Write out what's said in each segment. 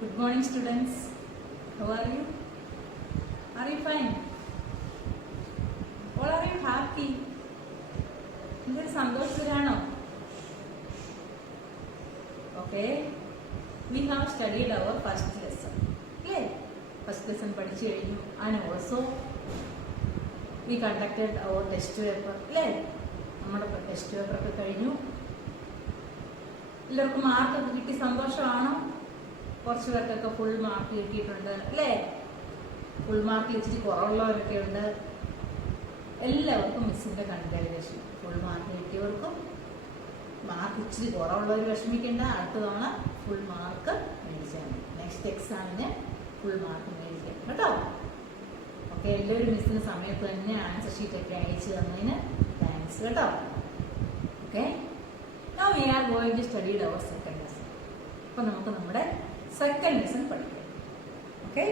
Good morning, students. How are you? Are you fine? All are you happy? Is Santoshvarano? Okay. We have studied our first lesson. Okay. First lesson പഠിച്ചു കഴിഞ്ഞു. And also we conducted our test paper. അല്ലേ? നമ്മുടെ test paper ഒക്കെ കഴിഞ്ഞു. എല്ലാവർക്കും മാർക്കൊക്കെ കിട്ടി സന്തോഷമാണോ? കുറച്ച് പേർക്കൊക്കെ ഫുൾ മാർക്ക് കിട്ടിയിട്ടുണ്ട് അല്ലേ? ഫുൾ മാർക്കിൽ ഇച്ചിരി കുറവുള്ളവരൊക്കെ ഉണ്ട്. എല്ലാവർക്കും മിസ്സിന്റെ കൺഗ്രാജുലേഷൻ. ഫുൾ മാർക്ക് കിട്ടിയവർക്കും മാർക്ക് ഇച്ചിരി കുറവുള്ളവർ വിഷമിക്കേണ്ട, അടുത്ത തവണ ഫുൾ മാർക്ക് മേടിച്ചാൽ മതി. നെക്സ്റ്റ് എക്സാമിന് ഫുൾ മാർക്ക് മേടിക്കാം കേട്ടോ. ഓക്കെ, എല്ലാവരും മിസ്സിന് സമയത്ത് തന്നെ ആൻസർ ഷീറ്റൊക്കെ അയച്ചു തന്നതിന് താങ്ക്സ് കേട്ടോ. Okay, now we are going to study our second lesson. അപ്പോൾ നമുക്ക് നമ്മുടെ സെക്കൻഡ് ലെസൺ പഠിക്കാം. Okay,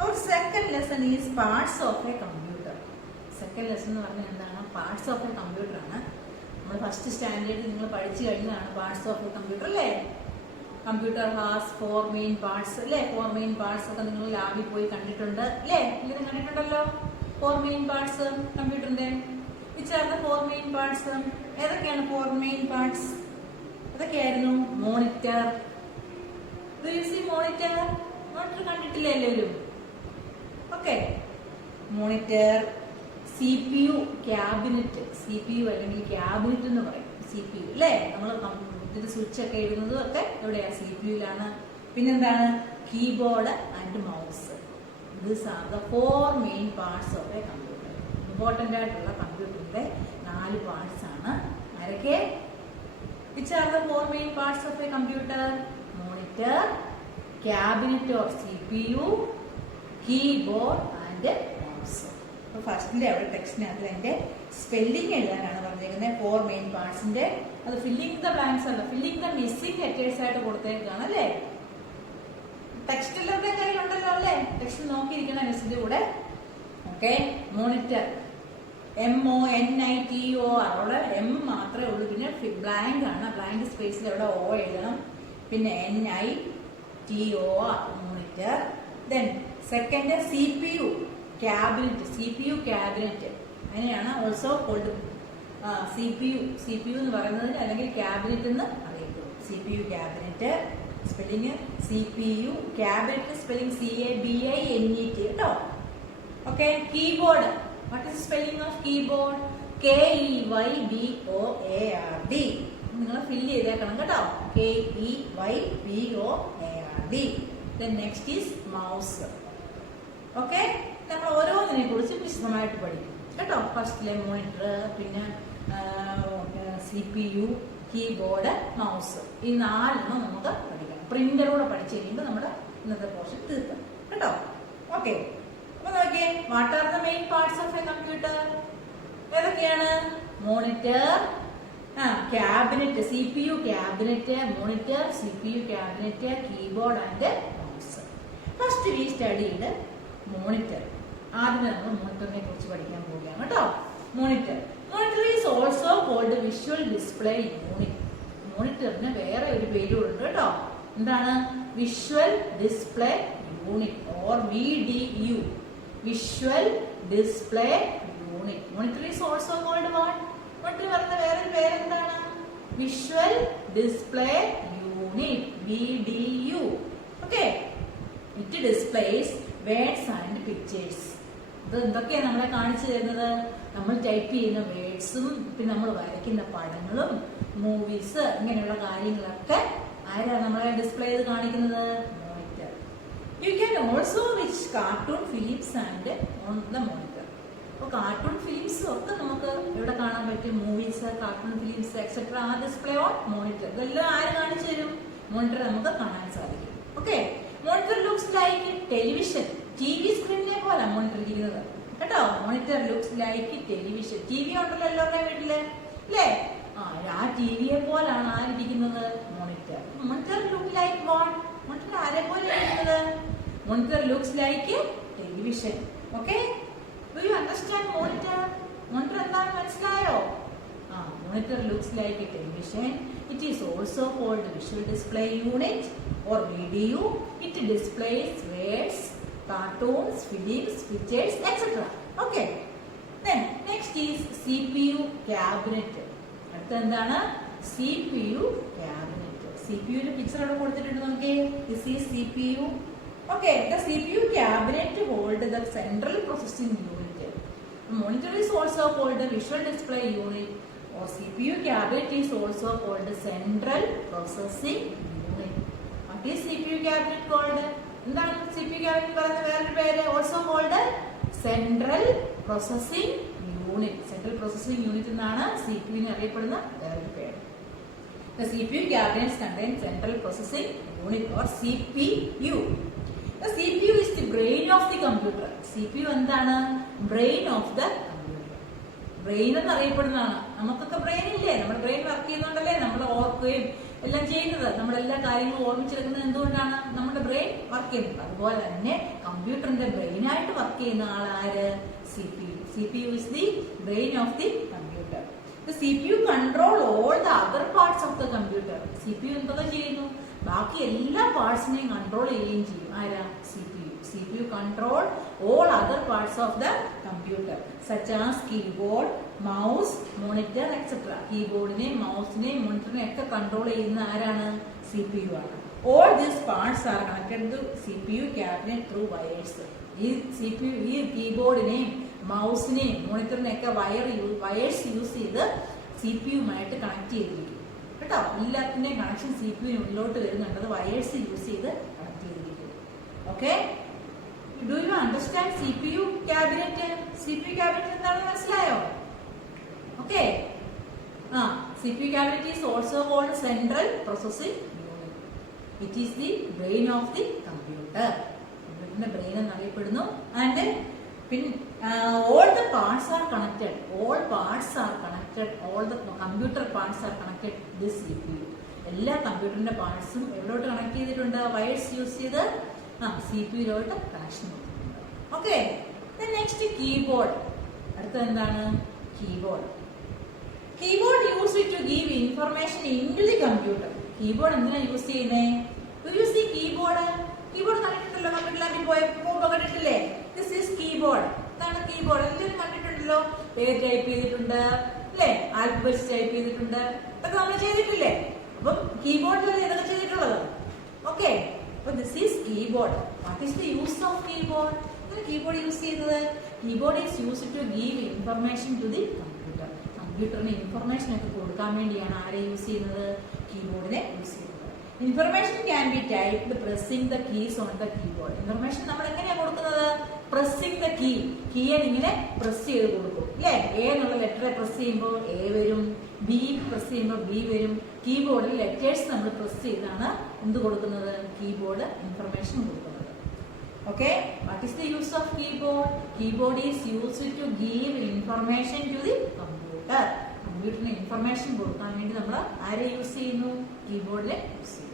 our second lesson is parts of a computer. Second lesson എന്ന് പറഞ്ഞാൽ എന്താണ്? പാർട്സ് ഓഫ് എ കമ്പ്യൂട്ടർ ആണ്. നമ്മൾ ഫസ്റ്റ് സ്റ്റാൻഡേർഡിൽ നിങ്ങൾ പഠിച്ചു കഴിഞ്ഞതാണ് പാർട്സ് ഓഫ് എ കമ്പ്യൂട്ടർ അല്ലേ? കമ്പ്യൂട്ടർ ഹാസ് 4 മെയിൻ പാർട്സ് അല്ലേ? 4 മെയിൻ പാർട്സ് ഒക്കെ നിങ്ങൾ ലാബിൽ പോയി കണ്ടിട്ടുണ്ട് അല്ലേ? ഇങ്ങനെ കണ്ടിട്ടുണ്ടല്ലോ 4 മെയിൻ പാർട്സ് കമ്പ്യൂട്ടറിന്റെ. Which are the 4 main parts? ഏതൊക്കെയാണ് 4 main parts? ഏതൊക്കെയായിരുന്നു? Monitor. Do you see monitor? Monitor കണ്ടിട്ടില്ലേ എല്ലാവരും? Okay, monitor, CPU, cabinet. CPU അല്ലെങ്കിൽ ക്യാബിനറ്റ് എന്ന് പറയും. CPU അല്ലേ? നമ്മൾ ഇതിന്റെ സ്വിച്ച് ഒക്കെ ഇടുന്നതും ഒക്കെ എവിടെയാ? CPU-ലാണ്. പിന്നെന്താണ്? Keyboard and mouse. These are the 4 main parts of a computer. Important ആയിട്ടുള്ള കമ്പ്യൂട്ടറിന്റെ 4 പാർട്സ് ആണ്. ആരൊക്കെ? Which are the 4 main parts of a computer? Monitor, cabinet or CPU, keyboard and mouse. അപ്പോൾ ഫസ്റ്റിന്റെ അവിടെ ടെക്സ്റ്റിനകത്ത് അതിന്റെ സ്പെല്ലിംഗ് എഴുതാനാണ് പറഞ്ഞിരിക്കുന്നത്. 4 മെയിൻ പാർട്സിന്റെ. അത് ഫില്ലിംഗ് ദ ബ്ലാങ്ക്സ് അല്ല, ഫില്ലിംഗ് ദ മിസ്സിംഗ് ലെറ്റേഴ്സ് ആയിട്ട് കൊടുത്തേക്കാണ് അല്ലേ? ടെക്സ്റ്റിലൊക്കെ കയ്യിലുണ്ടല്ലോ അല്ലേ? ടെക്സ്റ്റ് നോക്കിയിരിക്കണം മിസ്സിന്റെ കൂടെ. Okay, monitor MONITOR. അവിടെ M മാത്രമേ ഉള്ളൂ. പിന്നെ ബ്ലാങ്ക് ആണ്. ബ്ലാങ്ക് സ്പേസിൽ അവിടെ O എഴുതണം. പിന്നെ NITOR monitor. Then second CPU cabinet. CPU cabinet അങ്ങനെയാണ് ഓൾസോ കോൾഡ്. CPU എന്ന് പറയുന്നത് അല്ലെങ്കിൽ ക്യാബിനറ്റ് എന്ന് അറിയപ്പെടും. CPU cabinet spelling CPU, cabinet spelling CABINET കേട്ടോ. Okay, keyboard. What is the spelling of keyboard? KEYBOARD. നിങ്ങൾ ഫില്ല് ചെയ്തേക്കണം കേട്ടോ. KEYBOARD. Then next is mouse. Okay, നമ്മൾ ഓരോന്നിനെ കുറിച്ച് വിശദമായിട്ട് പഠിക്കും കേട്ടോ. ഫസ്റ്റിലെ മോണിറ്റർ, പിന്നെ CPU, കീബോർഡ്, മൗസ്. ഈ 4 നമുക്ക് പഠിക്കാം. പ്രിന്ററൂടെ പഠിച്ചു കഴിയുമ്പോൾ നമ്മുടെ ഇന്നത്തെ പോർഷൻ തീർക്കാം കേട്ടോ. ഓക്കെ, നോക്കിയേ, what are the main parts of a computer? ഏതൊക്കെയാണ്? Monitor, cabinet, CPU cabinet, monitor, CPU cabinet, keyboard and mouse. First we studied monitor. ആദ്യം നമ്മൾ മോണിറ്ററിനെ കുറിച്ച് പഠിക്കാൻ പോവുകയാണ് കേട്ടോ. Monitor is also called visual display unit. മോണിറ്ററിന് വേറെ ഒരു പേരുണ്ട് കേട്ടോ. എന്താണ്? വിഷ്വൽ ഡിസ്പ്ലേ യൂണിറ്റ് ഓർ VDU. Visual Display Unit. Monitor is also called what? Monitor പറയുന്ന വേറൊരു പേരെന്താണ്? Visual Display Unit, VDU. Okay. It displays words and pictures. ഇത് എന്തൊക്കെയാണ് നമ്മളെ കാണിച്ചു തരുന്നത്? നമ്മൾ ടൈപ്പ് ചെയ്യുന്ന വേർഡ്സും പിന്നെ നമ്മൾ വരയ്ക്കുന്ന പടങ്ങളും മൂവീസ് ഇങ്ങനെയുള്ള കാര്യങ്ങളൊക്കെ ആരാണ് നമ്മളെ ഡിസ്പ്ലേ ചെയ്ത് കാണിക്കുന്നത്? You can also watch cartoon films and on the monitor. അപ്പോൾ കാർട്ടൂൺ ഫിലിംസ് ഒക്കെ നമുക്ക് ഇവിടെ കാണാൻ പറ്റും. മൂവീസ്, കാർട്ടൂൺ ഫിലിംസ് എക്സെട്ര ആ ഡിസ്പ്ലേ ഓൺ മോണിറ്റർ. ഇതെല്ലാം ആര് കാണിച്ചു തരും? മോണിറ്റർ നമുക്ക് കാണാൻ സാധിക്കും. Okay, monitor looks like television. TV സ്ക്രീനിനെ പോലെ മോണിറ്റർ ഇരിക്കുന്നത് കേട്ടോ. Monitor looks like television. TV ഉണ്ടല്ലോ എല്ലാവരുടെ വീട്ടില് അല്ലേ? ആ TVയെ പോലാണ് ആരിയിരിക്കുന്നത്? Monitor. Monitor look like what? Monitor ആരെ പോലെ ഇരിക്കുന്നത്? Monitor looks like a television. Okay? Do you understand monitor? Monitor എന്താണ് മനസ്സിലായോ? Monitor looks like a television. It is also called visual display unit or VDU. It displays words, cartoons, films, pictures, etc. Okay. Then next is CPU cabinet. അടുത്ത എന്താണ്? CPU cabinet. CPU ന്റെ picture അവിടെ കൊടുത്തിട്ടുണ്ട് നോക്കിയേ. This is CPU. Okay, the CPU cabinet hold the central processing unit. The monitor is also called the visual display unit or CPU cabinet is also called the central processing unit. What is CPU cabinet called? എന്താണ് CPU cabinet പറയുന്ന വേറൊരു പേര്? Also called central processing unit. Central processing unit എന്നാണ് CPU നെ അറിയപ്പെടുന്ന വേറൊരു പേര്. The CPU cabinets contain central processing unit or CPU. The CPU is the brain of the computer. CPU എന്താണ്? Brain of the computer. Brain എന്ന് അറിയപ്പെടുന്നതാണ്. നമുക്കൊക്കെ brain ഇല്ലേ? നമ്മുടെ ബ്രെയിൻ വർക്ക് ചെയ്യുന്നതുകൊണ്ടല്ലേ നമ്മൾ ഓർക്കുകയും എല്ലാം ചെയ്യുന്നത്. നമ്മളെല്ലാ കാര്യങ്ങളും ഓർമ്മിച്ചെടുക്കുന്നത് എന്തുകൊണ്ടാണ്? നമ്മുടെ ബ്രെയിൻ വർക്ക് ചെയ്യുന്നത്. അതുപോലെ തന്നെ കമ്പ്യൂട്ടറിന്റെ ബ്രെയിൻ ആയിട്ട് വർക്ക് ചെയ്യുന്ന ആളാര്? CPU. CPU is the brain of the computer. The CPU control all the other parts of the computer. CPU എന്തൊക്കെ ചെയ്യുന്നു? ബാക്കി എല്ലാ പാർട്സിനെയും കൺട്രോൾ ചെയ്യുകയും ചെയ്യും. ആരാ? CPU. CPU control all other parts of the computer such as keyboard, mouse, monitor, etc. കീബോർഡിനെയും മൗസിനെയും മോണിറ്ററിനെയും ഒക്കെ control ചെയ്യുന്ന ആരാണ്? CPU ആണ്. All these parts are connected to CPU cabinet through wires. ഈ CPU ഈ കീബോർഡിനെയും മൗസിനെയും മോണിറ്ററിനെയൊക്കെ വയേഴ്സ് യൂസ് ചെയ്ത് CPU-മായിട്ട് കണക്ട് ചെയ്തിരിക്കും കേട്ടോ. എല്ലാത്തിന്റെയും കണക്ഷൻ CPU-ന് ഉള്ളിലോട്ട് വരുന്നുണ്ട്. അത് വയേഴ്സ് യൂസ് ചെയ്ത് കണക്ട് ചെയ്തിരിക്കും. Okay, do you understand CPU cabinet? CPU cabinet എന്താണെന്ന് മനസ്സിലായോ? Okay, CPU cabinet is also called central processing unit. It is the brain of the computer. കമ്പ്യൂട്ടറിന്റെ ബ്രെയിൻ എന്നറിയപ്പെടുന്നു. And all the parts are connected. All parts are connected. All the computer parts are connected to this CPU. എല്ലാ കമ്പ്യൂട്ടറിന്റെ പാർട്സും എവിടോട്ട് connect ചെയ്തിട്ടുണ്ട്? Wires use ചെയ്ത് CPU-ലോട്ട് connection കൊടുത്തിട്ടുണ്ട്. Okay, next keyboard. അടുത്തത് എന്താണ്? Keyboard. Keyboard use to give information into the computer. Keyboard എന്തിനാ യൂസ് ചെയ്യുന്നത്? Use the keyboard. കീബോർഡ് കണ്ടിട്ടുണ്ടല്ലോ, കമ്പ്യൂട്ടർ ലാബിൽ പോയപ്പോ കണ്ടിട്ടില്ലേ? This is keyboard. ഇതാണ് കീബോർഡ്. എല്ലാവരും കണ്ടിട്ടുണ്ടല്ലോ. പേര് ടൈപ്പ് ചെയ്തിട്ടുണ്ട് അല്ലേ? ആൽഫബറ്റ്സ് ടൈപ്പ് ചെയ്തിട്ടുണ്ട്. ഇതൊക്കെ നമ്മൾ ചെയ്തിട്ടില്ലേ? അപ്പം കീബോർഡിലല്ലേ ഇതൊക്കെ ചെയ്തിട്ടുള്ളത്. ഓക്കെ, അപ്പൊ this is keyboard. What is the use of keyboard? Keyboard use ചെയ്യുന്നത്? Keyboard is use to give information to the computer. കമ്പ്യൂട്ടറിന് ഇൻഫർമേഷൻ ഒക്കെ കൊടുക്കാൻ വേണ്ടിയാണ് ആരെ യൂസ് ചെയ്യുന്നത്? കീബോർഡിനെ യൂസ് ചെയ്യുന്നത്. Information can be typed pressing the keys on the keyboard. Information നമ്മൾ എങ്ങനെയാണ് കൊടുക്കുന്നത്? Pressing the key. കീയെ ഇങ്ങനെ പ്രസ് ചെയ്ത് കൊടുക്കും അല്ലേ? എ എന്നുള്ള ലെറ്ററെ പ്രസ് ചെയ്യുമ്പോൾ എ വരും, ബി പ്രസ് ചെയ്യുമ്പോൾ ബി വരും. കീബോർഡിൽ ലെറ്റേഴ്സ് നമ്മൾ പ്രസ് ചെയ്താണ് എന്ത് കൊടുക്കുന്നത്? കീബോർഡ് ഇൻഫർമേഷൻ കൊടുക്കുന്നത്. Okay, what is the use of keyboard? Keyboard is used to give information to the computer. കമ്പ്യൂട്ടറിന് ഇൻഫർമേഷൻ കൊടുക്കാൻ വേണ്ടി നമ്മൾ ആരെ യൂസ് ചെയ്യുന്നു? കീബോർഡിനെ യൂസ് ചെയ്യുന്നു.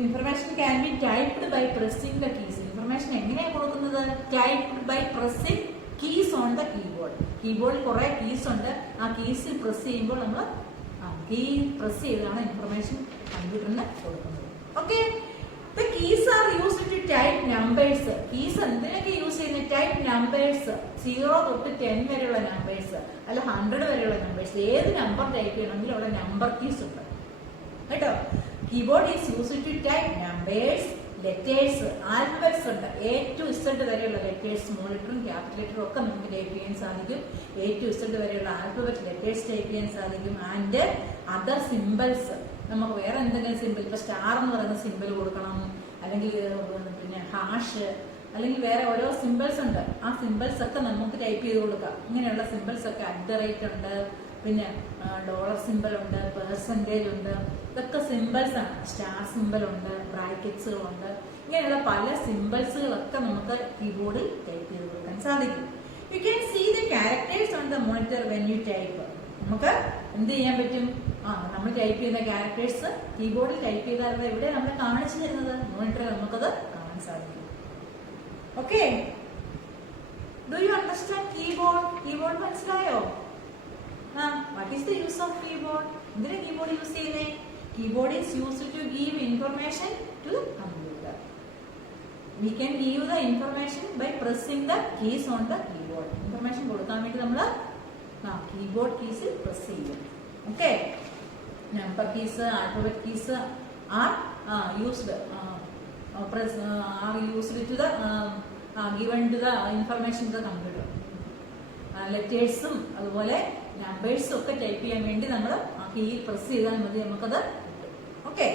Information can be typed by pressing the keys. Information എങ്ങനെയാണ് കൊടുക്കുന്നത്? Typed by pressing keys on the keyboard. കീബോർഡിൽ കുറെ കീസ് ഉണ്ട്. ആ കീസിൽ പ്രസ് ചെയ്യുമ്പോൾ നമ്മൾ കീ പ്രസ് ചെയ്താണ് ഇൻഫർമേഷൻ കമ്പ്യൂട്ടറിന് കൊടുക്കുന്നത്. Okay, the keys are used to type numbers. keys എന്തിനൊക്കെ യൂസ് ചെയ്യുന്നത്? Type numbers. 0 തൊട്ട് 10 വരെയുള്ള നമ്പേഴ്സ് അല്ല 100 വരെയുള്ള നമ്പേഴ്സ്. ഏത് നമ്പർ ടൈപ്പ് ചെയ്യണമെങ്കിലും അവിടെ നമ്പർ കീസ് ഉണ്ട് കേട്ടോ. Keyboard is use to type numbers, letters, alphabets ഉണ്ട്. A to Z വരെയുള്ള ലെറ്റേഴ്സ്, സ്മോൾ ലെറ്ററും ക്യാപിറ്റൽ ലെറ്ററും ഒക്കെ നമുക്ക് ടൈപ്പ് ചെയ്യാൻ സാധിക്കും. A to Z വരെയുള്ള ആൽഫബറ്റ് ലെറ്റേഴ്സ് ടൈപ്പ് ചെയ്യാൻ സാധിക്കും. ആൻഡ് അതർ സിമ്പിൾസ്, നമുക്ക് വേറെ എന്തെങ്കിലും സിമ്പിൾ, ഇപ്പൊ സ്റ്റാർ എന്ന് പറയുന്ന സിമ്പിൾ കൊടുക്കണം, അല്ലെങ്കിൽ പിന്നെ ഹാഷ്, അല്ലെങ്കിൽ വേറെ ഓരോ സിമ്പിൾസ് ഉണ്ട്. ആ സിമ്പിൾസ് ഒക്കെ നമുക്ക് ടൈപ്പ് ചെയ്ത് കൊടുക്കാം. ഇങ്ങനെയുള്ള സിമ്പിൾസ് ഒക്കെ @ ഉണ്ട്, പിന്നെ ഡോളർ സിമ്പിൾ ഉണ്ട്, പെർസെൻറ്റേജ് ഉണ്ട്. ഇതൊക്കെ സിമ്പിൾസ് ആണ്. സ്റ്റാർ സിമ്പിൾ ഉണ്ട്, ബ്രാക്കറ്റ്സുകളുണ്ട്. ഇങ്ങനെയുള്ള പല സിമ്പിൾസുകളൊക്കെ നമുക്ക് കീബോർഡിൽ ടൈപ്പ് ചെയ്ത് കൊടുക്കാൻ സാധിക്കും. You can see the characters on the monitor when you type. നമുക്ക് എന്ത് ചെയ്യാൻ പറ്റും? നമ്മൾ ടൈപ്പ് ചെയ്യുന്ന ക്യാരക്ടേഴ്സ് കീബോർഡിൽ ടൈപ്പ് ചെയ്താൽ ഇവിടെ നമ്മൾ കാണിച്ചു തരുന്നത് മോണിറ്ററിൽ നമുക്കത് കാണാൻ സാധിക്കും. Okay, do you understand keyboard? Keyboard മനസ്സിലായോ? What is the use of keyboard? എന്തിനാ കീബോർഡ് യൂസ് ചെയ്യുന്നേ? Keyboard is used to give information to computer. We can give the information by pressing the keys on the keyboard. Information കൊടുക്കാൻ വേണ്ടി നമ്മൾ keyboard keys press ചെയ്യും. Okay, number keys, alphabet keys are used to the given to the information to the computer. ലെറ്റേഴ്സും അതുപോലെ നമ്പേഴ്സും ഒക്കെ type ചെയ്യാൻ വേണ്ടി നമ്മൾ ആ കീയിൽ പ്രസ് ചെയ്താൽ മതി, നമുക്കത് കിട്ടും. Okay,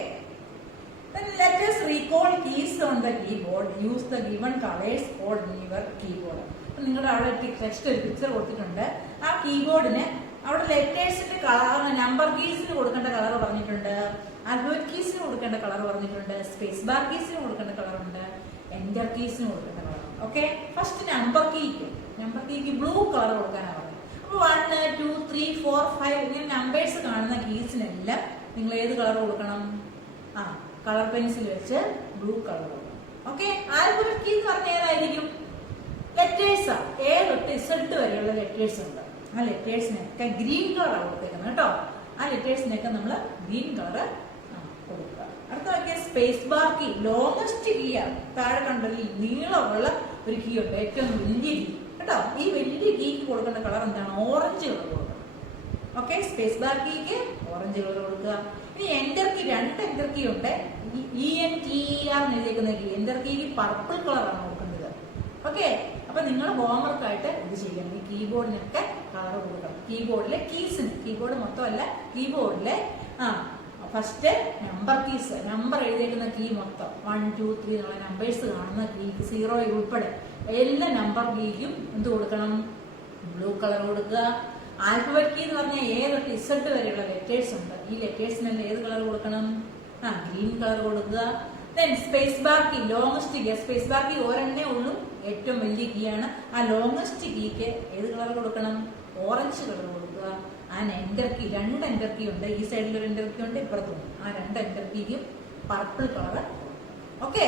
let us recall keys on the keyboard. Use the given colors code in your keyboard. നിങ്ങളുടെ അവിടെ ടെക്സ്റ്റ് ഒരു പിക്ചർ കൊടുത്തിട്ടുണ്ട്. ആ കീബോർഡിന് അവിടെ ലെറ്റേഴ്സിന്റെ കളർ, നമ്പർ കീസിന് കൊടുക്കേണ്ട കളർ പറഞ്ഞിട്ടുണ്ട്, ആൽഫബറ്റ് കീസിന് കൊടുക്കേണ്ട കളർ പറഞ്ഞിട്ടുണ്ട്, സ്പേസ് ബാർ കീസിന് കൊടുക്കേണ്ട കളറുണ്ട്, എന്റർ കീസിന് കൊടുക്കേണ്ട കളർ. ഓക്കെ, ഫസ്റ്റ് നമ്പർ കീക്ക് ബ്ലൂ കളർ കൊടുക്കാനാണ് പറഞ്ഞത്. അപ്പൊ 1, 2, 3, 4, 5 ഇങ്ങനെ നമ്പേഴ്സ് കാണുന്ന കീസിനെല്ലാം നിങ്ങൾ ഏത് കളർ കൊടുക്കണം? കളർ പെൻസിൽ വെച്ച് ബ്ലൂ കളർ കൊടുക്കണം. ഓക്കെ, ആൽഫബറ്റ് കീ എന്ന് പറഞ്ഞ ഏതായിരിക്കും? ലെറ്റേഴ്സാ. A തൊട്ട് Z വരെയുള്ള ലെറ്റേഴ്സ് ഉണ്ട്. ആ ലെറ്റേഴ്സിനൊക്കെ ഗ്രീൻ കളർ കൊടുത്തേക്കുന്നത് കേട്ടോ. ആ ലെറ്റേഴ്സിനൊക്കെ നമ്മൾ ഗ്രീൻ കളർ കൊടുക്കുക. അടുത്ത നോക്കിയാൽ space bar key, longest key ആണ്. താഴെ കണ്ടതിൽ നീളമുള്ള ഒരു കീ ഉണ്ട്, ഏറ്റവും വലിയ കീ കേട്ടോ. ഈ വലിയ കീക്ക് കൊടുക്കേണ്ട കളർ എന്താണ്? ഓറഞ്ച് കളർ കൊടുക്കണം. ഓക്കെ, സ്പേസ് ബാർ കീക്ക് ഓറഞ്ച് കളർ കൊടുക്കുക. ഇനി എന്റർ കീ, 2 എന്റർ കീ ഉണ്ട്. ENTER എഴുതിയിരിക്കുന്ന കീ, എന്റർ കീക്ക് പർപ്പിൾ കളറാണ് കൊടുക്കേണ്ടത്. ഓക്കെ, അപ്പൊ നിങ്ങൾ ഹോംവർക്ക് ആയിട്ട് ഇത് ചെയ്യണം. ഈ കീബോർഡിനൊക്കെ കളർ കൊടുക്കണം. കീബോർഡിലെ കീസിന്, കീബോർഡ് മൊത്തമല്ല, കീബോർഡിലെ ഫസ്റ്റ് നമ്പർ കീസ്, നമ്പർ എഴുതിയിരിക്കുന്ന കീ മൊത്തം 1, 2, 3 എന്നുള്ള നമ്പേഴ്സ് കാണുന്ന കീക്ക് 0 ഉൾപ്പെടെ എല്ലാ നമ്പർ കീക്കും എന്ത് കൊടുക്കണം? ബ്ലൂ കളർ കൊടുക്കുക. ആൽഫബറ്റ് കീ എന്ന് പറഞ്ഞാൽ A തൊട്ട് Z വരെയുള്ള ലെറ്റേഴ്സ് ഉണ്ട്. ഈ ലെറ്റേഴ്സിനെല്ലാം ഏത് കളർ കൊടുക്കണം? ഗ്രീൻ കളർ കൊടുക്കുക. Then space bar key, longest key. Space bar key ഒരെണ്ണേ ഉള്ളൂ, ഏറ്റവും വലിയ കീ ആണ്. ആ ലോങ്ങസ്റ്റ് കീക്ക് ഏത് കളർ കൊടുക്കണം? ഓറഞ്ച് കളർ കൊടുക്കുക. എന്റർ കീ, 2 എന്റർ കീ ഉണ്ട്. ഈ സൈഡിൽ ഒരു എന്റർ കീ ഉണ്ട്, ഇപ്പുറത്തും. ആ 2 എന്റർ കീക്കും purple colour. Okay,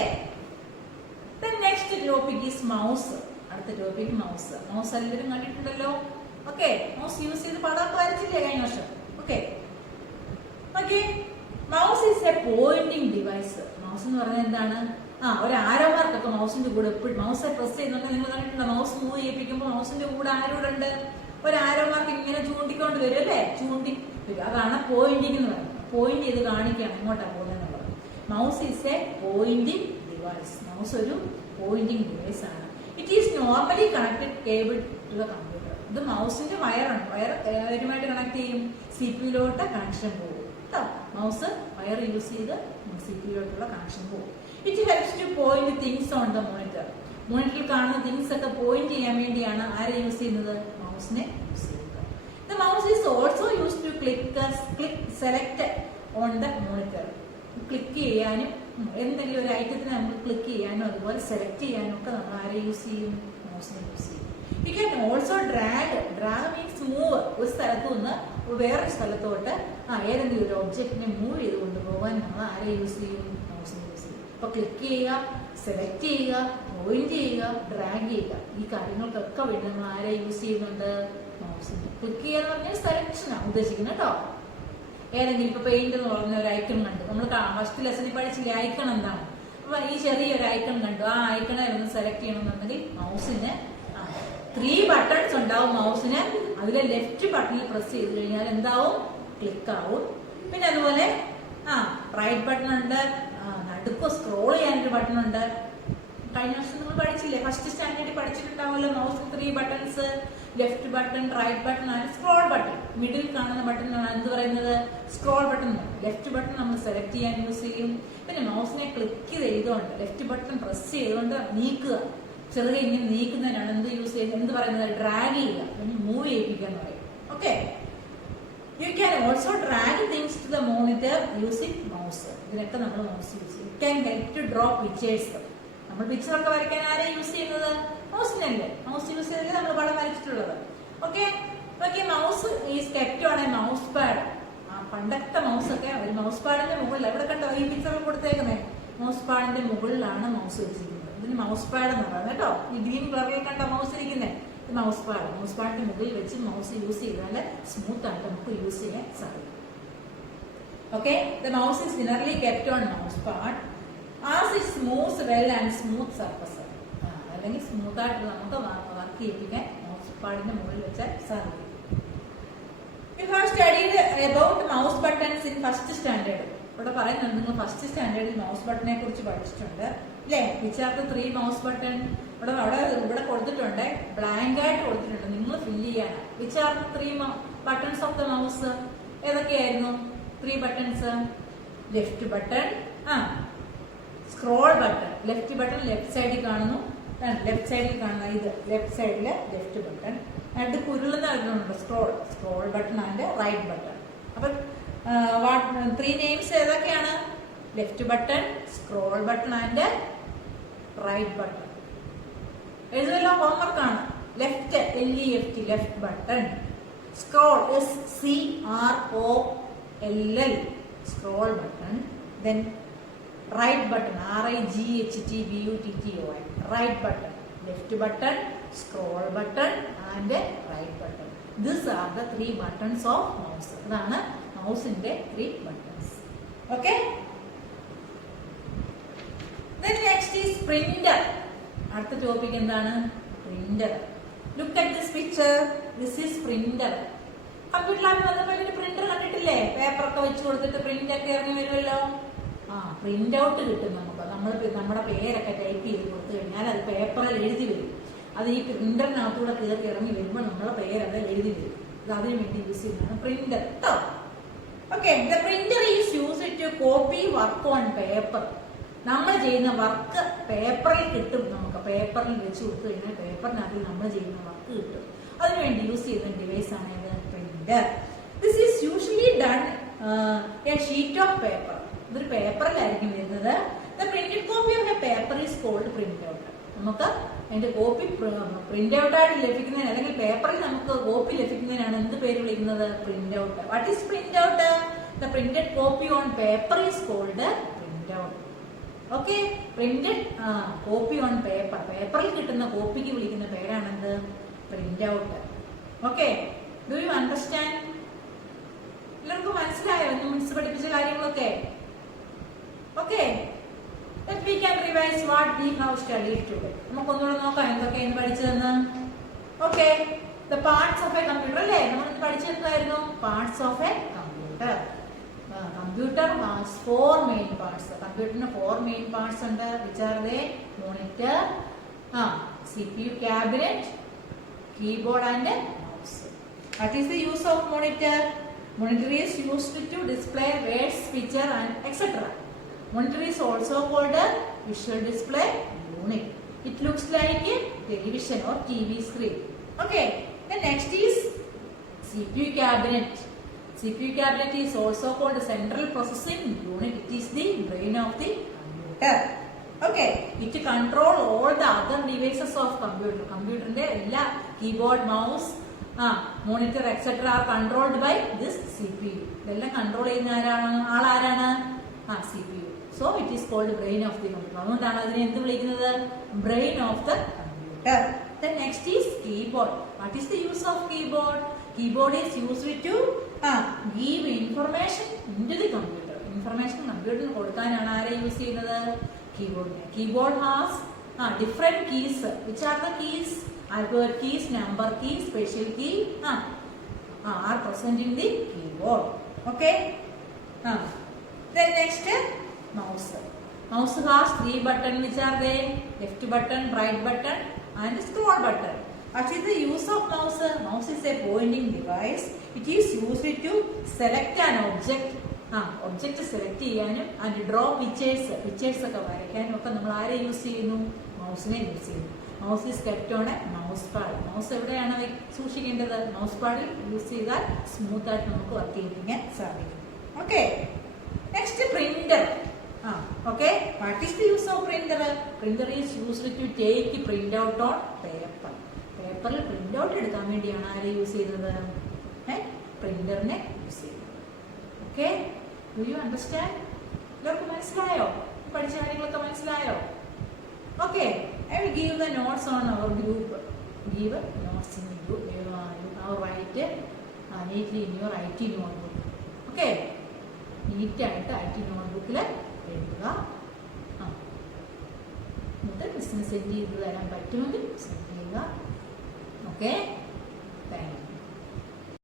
next topic is mouse. അടുത്ത ടോപ്പിക് മൗസ്. മൗസ് എല്ലാവരും കണ്ടിട്ടുണ്ടല്ലോ. ഓക്കെ, മൗസ് യൂസ് ചെയ്ത് പടമൊക്കെ വരച്ചില്ലേ കഴിഞ്ഞ വർഷം? Okay, mouse is a pointing device. Mouse എന്ന് പറഞ്ഞാൽ എന്താണ്? ഒരു ആരോ മാർക്കൊക്കെ മൗസിന്റെ കൂടെ എപ്പോഴും മൗസ് പ്രസ് ചെയ്യുന്നുണ്ട്. നിങ്ങൾ കണ്ടിട്ടുണ്ടോ? മൗസ് മൂവ് ചെയ്യിപ്പിക്കുമ്പോൾ മൗസിന്റെ കൂടെ ആരോടുണ്ട്? ഒരു ആരോ മാർക്ക് ഇങ്ങനെ ചൂണ്ടിക്കൊണ്ട് വരും അല്ലേ? ചൂണ്ടി വരും. അതാണ് പോയിന്റിംഗ് എന്ന് പറയുന്നത്. പോയിന്റ് ചെയ്ത് കാണിക്കുകയാണ് എങ്ങോട്ടാ പോകുന്നത്. Mouse is a pointing device. Mouse ഒരു പോയിന്റിംഗ് ഡിവൈസ് ആണ്. It is normally connected cable to the computer. ഇത് മൗസിന്റെ വയറാണ്. വയറുമായിട്ട് കണക്ട് ചെയ്യും. CPU-ലോട്ട് കണക്ഷൻ പോകും കേട്ടോ. മൗസ് വയർ യൂസ് ചെയ്ത് CPU-ലോട്ടുള്ള കണക്ഷൻ പോകും. It helps to point things on the monitor. മോണിറ്ററിൽ കാണുന്ന തിങ്സ് ഒക്കെ പോയിന്റ് ചെയ്യാൻ വേണ്ടിയാണ് ആരെ യൂസ് ചെയ്യുന്നത്? മൗസിനെ യൂസ് ചെയ്യുന്നത്. The mouse is also use to click select on the monitor. Click ചെയ്യാനും എന്തെങ്കിലും ഒരു ഐറ്റത്തിന് നമ്മൾ ക്ലിക്ക് ചെയ്യാനും അതുപോലെ സെലക്ട് ചെയ്യാനും ഒക്കെ നമ്മൾ ആരെ യൂസ് ചെയ്യും? മൗസിനെ യൂസ് ചെയ്യും. U can also drag. Drag means move. ഒരു സ്ഥലത്ത് നിന്ന് വേറൊരു സ്ഥലത്തോട്ട് ഏതെങ്കിലും ഒരു ഒബ്ജക്റ്റിനെ മൂവ് ചെയ്ത് കൊണ്ടുപോകാൻ നമ്മൾ ആരെ യൂസ് ചെയ്യും? മൗസിനെ യൂസ് ചെയ്യും. അപ്പൊ ക്ലിക്ക് ചെയ്യുക, സെലക്ട് ചെയ്യുക, പോയിന്റ് ചെയ്യുക, ഡ്രാഗ് ചെയ്യുക, ഈ കാര്യങ്ങൾക്കൊക്കെ വേണ്ടി നമ്മൾ ആരെ യൂസ് ചെയ്യുന്നുണ്ട്? മൗസിനെ. ക്ലിക്ക് ചെയ്യുക എന്ന് പറഞ്ഞാൽ സെലക്ഷനാണ് ഉദ്ദേശിക്കുന്നത് കേട്ടോ. ഏതെങ്കിലും ഇപ്പൊ പെയിന്റ് എന്ന് പറഞ്ഞ ഒരു ഐക്കൺ കണ്ടു, നമ്മൾ ഫസ്റ്റ് ലെസണിൽ പഠിച്ചില്ലേ ഐക്കൺ എന്താണ്? അപ്പൊ ഈ ചെറിയൊരു ഐക്കൺ കണ്ടു, ആ ഐക്കണെ ഒന്ന് സെലക്ട് ചെയ്യണമെന്നുണ്ടെങ്കിൽ മൗസിന് 3 ബട്ടൺസ് ഉണ്ടാവും മൗസിന്. അതിലെ ലെഫ്റ്റ് ബട്ടണിൽ പ്രസ് ചെയ്ത് കഴിഞ്ഞാൽ എന്താവും? ക്ലിക്ക് ആവും. പിന്നെ അതുപോലെ റൈറ്റ് ബട്ടൺ ഉണ്ട്, നടുക്ക് സ്ക്രോൾ ചെയ്യാനൊരു ബട്ടൺ ഉണ്ട്. കഴിഞ്ഞ വർഷം നിങ്ങൾ പഠിച്ചില്ലേ? ഫസ്റ്റ് സ്റ്റാൻഡേർഡിൽ പഠിച്ചിട്ടുണ്ടാവുമല്ലോ. Mouse 3 buttons, left button, right button ആണ് സ്ക്രോൾ ബട്ടൺ. മിഡിൽ കാണുന്ന ബട്ടൺ ആണ് എന്ത് പറയുന്നത്? Scroll button. ലെഫ്റ്റ് ബട്ടൺ നമ്മൾ സെലക്ട് ചെയ്യാൻ യൂസ് ചെയ്യും. പിന്നെ മൗസിനെ ക്ലിക്ക് ചെയ്തുകൊണ്ട് ലെഫ്റ്റ് ബട്ടൺ പ്രസ് ചെയ്തുകൊണ്ട് നീക്കുക. ചെറുകെ ഇങ്ങനെ നീക്കുന്നതിനാണ് എന്ത് യൂസ് ചെയ്യുന്നത്? എന്ത് പറയുന്നത്? ഡ്രാഗ് ചെയ്യുക, മൂവ് ചെയ്യിപ്പിക്കുക എന്ന് പറയും. Okay, you can also drag things to the monitor using mouse. ഇതിനൊക്കെ നമ്മൾ മൗസ് യൂസ് ചെയ്യും. It can help to draw pictures. നമ്മൾ പിക്ചറൊക്കെ വരയ്ക്കാൻ ആരെ യൂസ് ചെയ്യുന്നത്? മൗസിനല്ലേ. മൗസ് യൂസ് ചെയ്തല്ലേ നമ്മൾ പടം വരച്ചിട്ടുള്ളത്. Okay, mouse is kept on a mouse pad. പണ്ടത്തെ മൗസ് ഒക്കെ ഒരു മൗസ് പാഡിന്റെ മുകളിൽ, എവിടെ കണ്ടോ ഈ പിക്ചർ കൊടുത്തേക്കുന്നത്? മൗസ് പാഡിന്റെ മുകളിലാണ് മൗസ് വെച്ചിരിക്കുന്നത്. ഇതിന് മൗസ് പാഡ് എന്ന് പറയുന്നത് കേട്ടോ. ഈ ഗ്രീൻ കളറിൽ കണ്ട മൗസ് ഇരിക്കുന്നത് മൗസ് പാഡ്. മൗസ് പാഡിന്റെ മുകളിൽ വെച്ച് മൗസ് യൂസ് ചെയ്താൽ സ്മൂത്ത് ആയിട്ട് നമുക്ക് യൂസ് ചെയ്യാൻ സാധിക്കും. Okay, the mouse is generally kept on mouse pad as it moves well and smooth surface. അല്ലെങ്കിൽ സ്മൂത്ത് ആയിട്ട് നമുക്ക് വർക്ക് ചെയ്യിപ്പിക്കാൻ മൗസ് പാഡിന്റെ മുകളിൽ വെച്ചാൽ സാധിക്കും. You have studied about mouse buttons in first standard. ഇവിടെ പറയുന്നുണ്ട് നിങ്ങൾ ഫസ്റ്റ് സ്റ്റാൻഡേർഡിൽ മൗസ് ബട്ടനെ കുറിച്ച് പഠിച്ചിട്ടുണ്ട് അല്ലേ? Which are the 3 mouse button? ഇവിടെ കൊടുത്തിട്ടുണ്ട്, ബ്ലാങ്ക് ആയിട്ട് കൊടുത്തിട്ടുണ്ട്, നിങ്ങൾ ഫില്ല് ചെയ്യാനാണ്. Which are the 3 buttons of the mouse? ഏതൊക്കെയായിരുന്നു 3 buttons? Left button, scroll button. Left button left സൈഡിൽ കാണുന്നു, ലെഫ്റ്റ് സൈഡിൽ കാണുന്ന ഇത് ലെഫ്റ്റ് സൈഡില് ലെഫ്റ്റ് ബട്ടൺ. രണ്ട് കുരുളുന്ന വരുന്നുണ്ട്, scroll button and right button. അപ്പൊ 3 നെയിംസ് ഏതൊക്കെയാണ്? Left button, scroll button and right button. എഴുതുമല്ലോ, ഹോംവർക്ക് ആണ്. Left LEFT left button, scroll SCROLL scroll button, then right button RIGHTBUTTON right button, left button, scroll button and right button. These are the 3 buttons of mouse. ഇതാണ് മൗസിന്റെ 3 buttons. Okay, then next is printer. അടുത്ത topic എന്താണ്? Printer. Look at this picture. This is printer. Computer ലാബിൽ വന്നപ്പോൾ printer കണ്ടിട്ടില്ലേ? പേപ്പറൊക്കെ വെച്ച് കൊടുത്തിട്ട് print ഒക്കെ ഇറങ്ങി വരുമല്ലോ. പ്രിന്റ് ഔട്ട് കിട്ടും നമുക്ക്. നമ്മുടെ പേരൊക്കെ ടൈപ്പ് ചെയ്ത് കൊടുത്തു കഴിഞ്ഞാൽ അത് പേപ്പറിൽ എഴുതി വരും. അത് ഈ പ്രിന്ററിനകത്തൂടെ കയറി ഇറങ്ങി വരുമ്പോൾ നമ്മളെ പേര് അത് എഴുതി വരും. ഇത് അതിനു വേണ്ടി യൂസ് ചെയ്യുന്നതാണ് പ്രിന്റർ കേട്ടോ. Okay, the printer is used to copy work on paper. നമ്മൾ ചെയ്യുന്ന വർക്ക് പേപ്പറിൽ കിട്ടും. നമുക്ക് പേപ്പറിൽ വെച്ച് കൊടുത്തു കഴിഞ്ഞാൽ പേപ്പറിനകത്ത് നമ്മൾ ചെയ്യുന്ന വർക്ക് കിട്ടും. അതിനുവേണ്ടി യൂസ് ചെയ്യുന്ന ഡിവൈസ് ആണ് ഇത് printer. This is usually done a sheet of paper. ഇതൊരു പേപ്പറിലായിരിക്കും വരുന്നത്. The printed copy of a paper is called print out. നമുക്ക് അതിന്റെ കോപ്പി പ്രിന്റ് ഔട്ട് ആയിട്ട് ലഭിക്കുന്നതിന് അല്ലെങ്കിൽ പേപ്പറിൽ നമുക്ക് കോപ്പി ലഭിക്കുന്നതിനാണ് എന്ത് പേര് വിളിക്കുന്നത്? Print out. What is print out? The printed copy on paper is called print out. Okay, printed copy on paper, പേപ്പറിൽ കിട്ടുന്ന കോപ്പിക്ക് വിളിക്കുന്ന പേരാണെന്ത്? Print out. Okay, do you understand? എല്ലാവർക്കും മനസ്സിലായോ മിസ് പഠിപ്പിച്ച കാര്യങ്ങളൊക്കെ? Okay, that we can revise what we have studied today. നമുക്കൊന്നുകൂടെ നോക്കാം എന്തൊക്കെയാണ് പഠിച്ചതെന്ന്. Okay, the parts of a computer അല്ലേ? നമ്മൾ പഠിച്ചെടുത്തായിരുന്നു parts of a computer. Computer has 4 main parts. കമ്പ്യൂട്ടറിന് 4 main parts ഉണ്ട്. Which are they? Monitor, CPU cabinet, keyboard and mouse. What is the use of monitor? Monitor is used to display words, picture and etc. Monitor is also called a visual display unit. It looks like a television or TV screen. Okay, the next is CPU cabinet. CPU cabinet is also called a central processing unit. It is the brain of the computer. Okay, it control all the other devices of computer. Computer inde ella keyboard, mouse, monitor etc. are controlled by this CPU. ഇതെല്ലാം control ചെയ്യുന്ന ആളാരാണ്? CPU. So it is called brain of the computer. അതുകൊണ്ടാണ് അതിനെ എന്ത് വിളിക്കുന്നത്? Brain of the computer. Then next is keyboard. What is the use of keyboard? Keyboard is used to give information into the computer. Information കമ്പ്യൂട്ടറിന് കൊടുക്കാനാണ് ആരെ use ചെയ്യുന്നത്? കീബോർഡിനെ. Keyboard has different keys. Which are the keys? Alphabet keys, number keys, special key are present in the keyboard. Okay. Then next, mouse. Mouse has 3 buttons. Which are they? Left button, right button and scroll button. What is the use of mouse? Mouse is a pointing device. It is used to select an object. Object select ചെയ്യാനും and draw pictures ഒക്കെ വരയ്ക്കാനും ഒക്കെ നമ്മൾ ആരെ use ചെയ്യുന്നു? മൗസിനെ use ചെയ്യുന്നു. Mouse is kept on a mouse pad. Mouse എവിടെയാണ് സൂക്ഷിക്കേണ്ടത്? മൗസ് പാഡിൽ യൂസ് ചെയ്താൽ സ്മൂത്ത് ആയിട്ട് നമുക്ക് വർക്ക് ചെയ്യിപ്പിക്കാൻ സാധിക്കും. Okay, next printer. Okay, what is the use of printer? Printer is used to take print out on paper. പേപ്പറിൽ print out എടുക്കാൻ വേണ്ടിയാണ് ആരെ യൂസ് ചെയ്യുന്നത്? പ്രിന്ററിനെ യൂസ് ചെയ്യുന്നത്. Okay, do you understand? എല്ലാവർക്കും മനസ്സിലായോ? പഠിച്ച കാര്യങ്ങളൊക്കെ മനസ്സിലായോ? Okay, I will give the notes on our group. Give notes in the group. You write neatly in your IT notebook. Okay. നീറ്റായിട്ട് ആയിട്ട് നോട്ട്ബുക്കിൽ എഴുതുക. എന്നിട്ട് മിസ്സിന് സെൻഡ് ചെയ്ത് തരാൻ പറ്റുമെങ്കിൽ സെൻഡ് ചെയ്യുക. ഓക്കെ.